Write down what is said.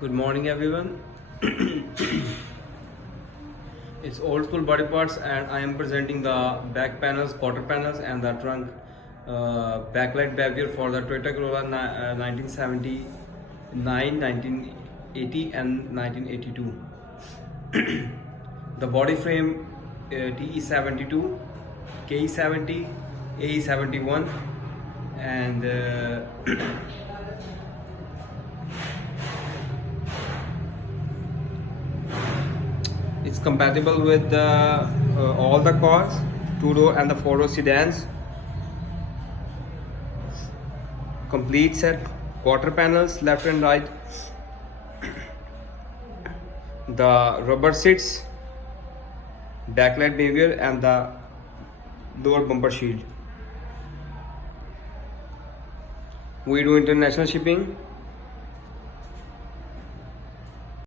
Good morning, everyone. It's old school body parts, and I am presenting the back panels, quarter panels, and the trunk backlight behavior for the Toyota Corolla 1979, 1980, and 1982. The body frame TE72, KE70, AE71, and it's compatible with all the cars, two-door and the four-door sedans. Complete set, quarter panels left and right, the rubber seats, backlight behavior, and the lower bumper shield. We do international shipping.